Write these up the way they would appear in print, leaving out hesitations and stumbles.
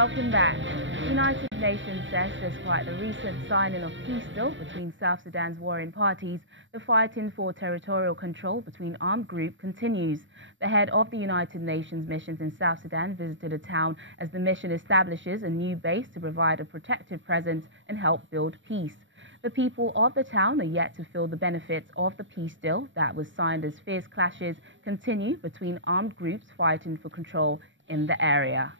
Welcome back. The United Nations says despite the recent signing of peace deal between South Sudan's warring parties, the fighting for territorial control between armed groups continues. The head of the United Nations missions in South Sudan visited the town as the mission establishes a new base to provide a protective presence and help build peace. The people of the town are yet to feel the benefits of the peace deal that was signed as fierce clashes continue between armed groups fighting for control in the area.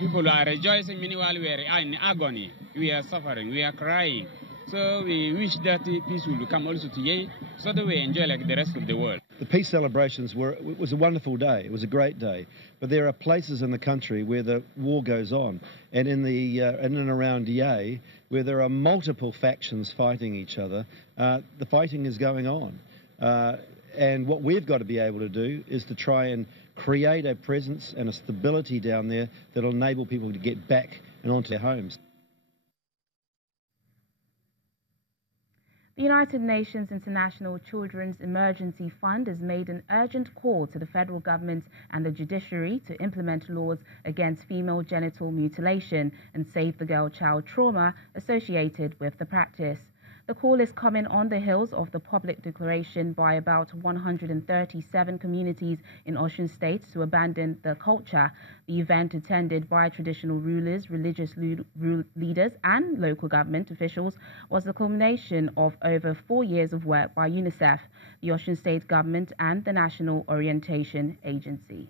People are rejoicing, meanwhile we are in agony, we are suffering, we are crying. So we wish that peace will come also to Ye, so that we enjoy like the rest of the world. The peace celebrations was a wonderful day. It was a great day. But there are places in the country where the war goes on, and in and around Ye, where there are multiple factions fighting each other, the fighting is going on. And what we've got to be able to do is to try and create a presence and a stability down there that will enable people to get back and onto their homes. The United Nations International Children's Emergency Fund has made an urgent call to the federal government and the judiciary to implement laws against female genital mutilation and save the girl-child trauma associated with the practice. The call is coming on the heels of the public declaration by about 137 communities in Osun State to abandon the culture. The event, attended by traditional rulers, religious leaders and local government officials, was the culmination of over 4 years of work by UNICEF, the Osun State government and the National Orientation Agency.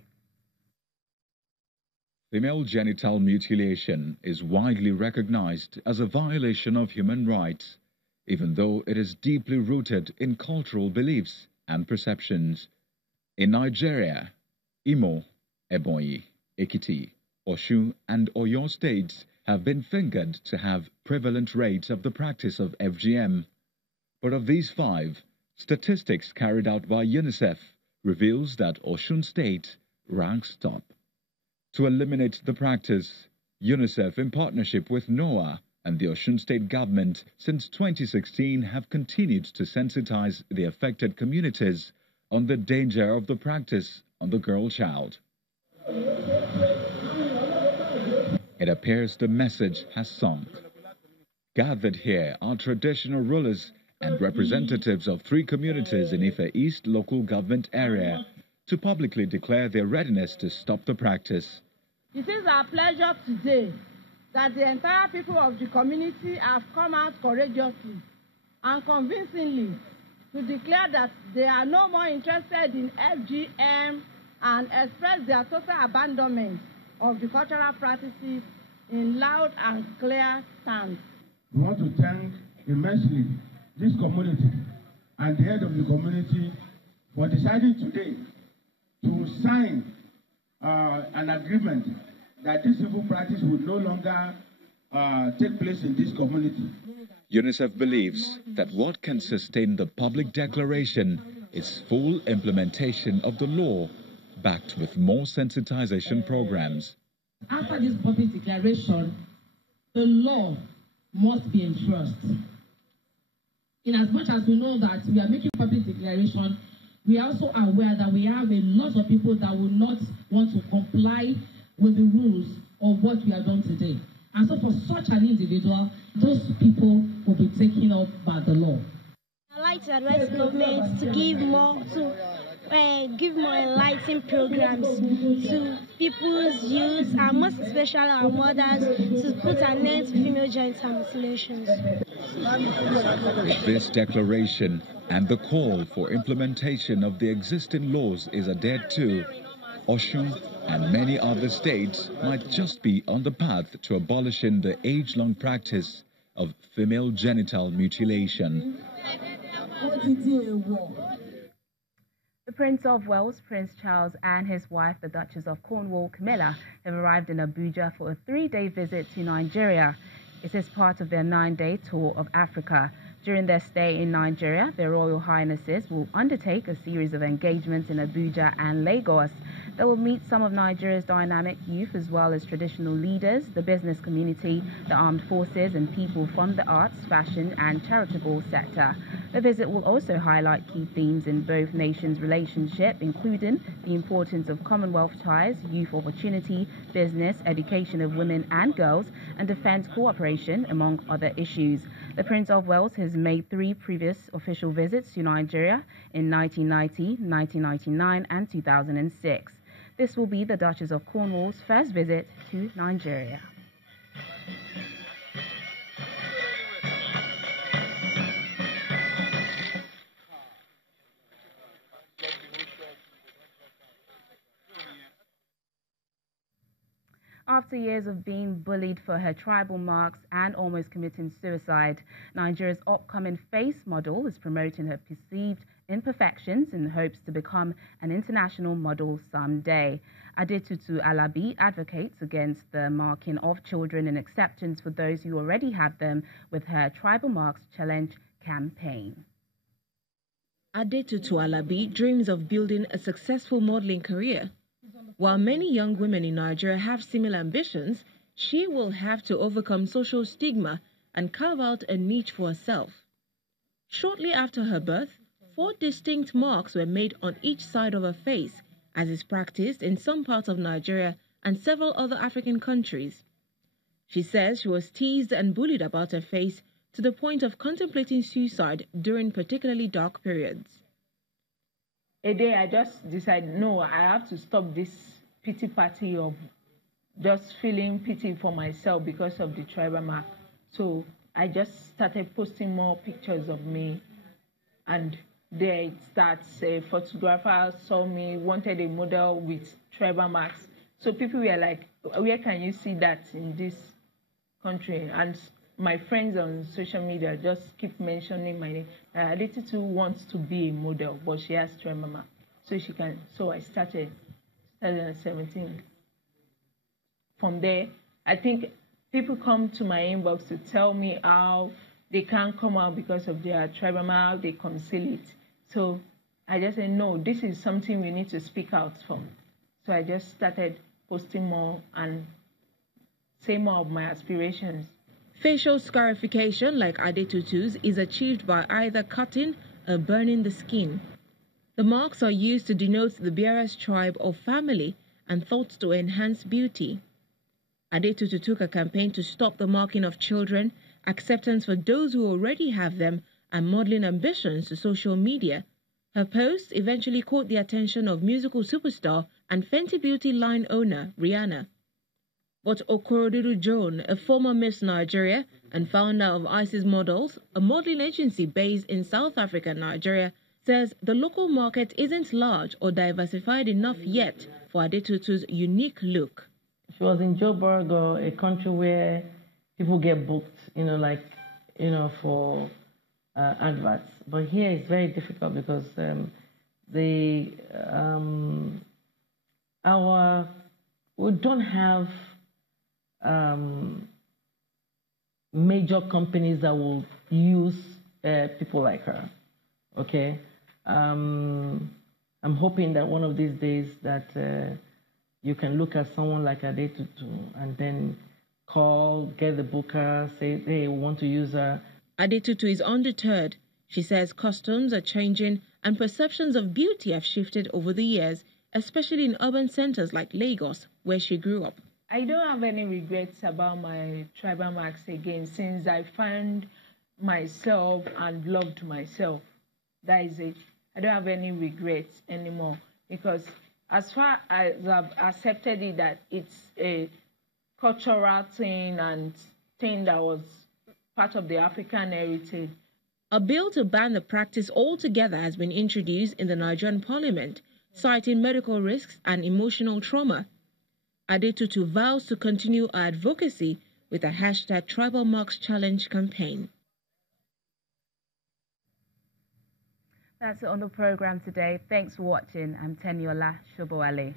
Female genital mutilation is widely recognized as a violation of human rights, even though it is deeply rooted in cultural beliefs and perceptions. In Nigeria, Imo, Ebonyi, Ekiti, Osun, and Oyo states have been fingered to have prevalent rates of the practice of FGM. But of these 5, statistics carried out by UNICEF reveals that Osun State ranks top. To eliminate the practice, UNICEF, in partnership with NOAA and the Osun State government, since 2016 have continued to sensitize the affected communities on the danger of the practice on the girl child. It appears the message has sunk. Gathered here are traditional rulers and representatives of 3 communities in Ife East local government area to publicly declare their readiness to stop the practice. It is our pleasure today that the entire people of the community have come out courageously and convincingly to declare that they are no more interested in FGM and express their total abandonment of the cultural practices in loud and clear terms. We want to thank immensely this community and the head of the community for deciding today to sign an agreement that this evil practice would no longer take place in this community. UNICEF believes that what can sustain the public declaration is full implementation of the law, backed with more sensitization programs. After this public declaration, the law must be enforced. In as much as we know that we are making public declaration, we are also aware that we have a lot of people that will not want to comply with the rules of what we have done today. And so for such an individual, those people will be taken up by the law. I'd like to advise the government to give more enlightening programs to people's youth and most especially our mothers to put an end to female genital mutilations. This declaration and the call for implementation of the existing laws is adhered to, Osun and many other states might just be on the path to abolishing the age-long practice of female genital mutilation. The Prince of Wales, Prince Charles, and his wife, the Duchess of Cornwall, Camilla, have arrived in Abuja for a 3-day visit to Nigeria. It is part of their 9-day tour of Africa. During their stay in Nigeria, their Royal Highnesses will undertake a series of engagements in Abuja and Lagos. They will meet some of Nigeria's dynamic youth as well as traditional leaders, the business community, the armed forces and people from the arts, fashion and charitable sector. The visit will also highlight key themes in both nations' relationship, including the importance of Commonwealth ties, youth opportunity, business, education of women and girls, and defense cooperation, among other issues. The Prince of Wales has made 3 previous official visits to Nigeria in 1990, 1999, and 2006. This will be the Duchess of Cornwall's first visit to Nigeria. After years of being bullied for her tribal marks and almost committing suicide, Nigeria's upcoming face model is promoting her perceived imperfections in hopes to become an international model someday. Adetutu Alabi advocates against the marking of children and acceptance for those who already have them with her Tribal Marks Challenge campaign. Adetutu Alabi dreams of building a successful modeling career. While many young women in Nigeria have similar ambitions, she will have to overcome social stigma and carve out a niche for herself. Shortly after her birth, 4 distinct marks were made on each side of her face, as is practiced in some parts of Nigeria and several other African countries. She says she was teased and bullied about her face to the point of contemplating suicide during particularly dark periods. A day I just decided, no, I have to stop this pity party of just feeling pity for myself because of the tribal mark. So I just started posting more pictures of me, and there it starts. A photographer saw me, wanted a model with tribal marks. So people were like, where can you see that in this country? And my friends on social media just keep mentioning my name. Adetutu wants to be a model, but she has tribal mark, so she can. So I started 2017. From there, I think people come to my inbox to tell me how they can't come out because of their tribal mark, they conceal it. So I just said, no, this is something we need to speak out for. So I just started posting more and say more of my aspirations. Facial scarification, like Adetutu's, is achieved by either cutting or burning the skin. The marks are used to denote the bearer's tribe or family and thought to enhance beauty. Adetutu took a campaign to stop the marking of children, acceptance for those who already have them, and modeling ambitions to social media. Her post eventually caught the attention of musical superstar and Fenty Beauty line owner Rihanna. But Okorodudu Joan, a former Miss Nigeria and founder of Isis Models, a modeling agency based in South Africa and Nigeria, says the local market isn't large or diversified enough yet for Adetutu's unique look. She was in Joburg, or a country where people get booked, for adverts. But here it's very difficult because we don't have major companies that will use people like her. Okay, I'm hoping that one of these days that you can look at someone like Adetutu and then call, get the booker, say, hey, we want to use her. Adetutu is undeterred. She says customs are changing and perceptions of beauty have shifted over the years, especially in urban centers like Lagos, where she grew up. I don't have any regrets about my tribal marks again, since I found myself and loved myself. That is it. I don't have any regrets anymore, because as far as I've accepted it that it's a cultural thing and thing that was part of the African heritage. A bill to ban the practice altogether has been introduced in the Nigerian parliament, citing medical risks and emotional trauma. Adetutu vows to continue her advocacy with a hashtag Tribal Marks Challenge campaign. That's it on the program today. Thanks for watching. I'm Teniola Shoboale.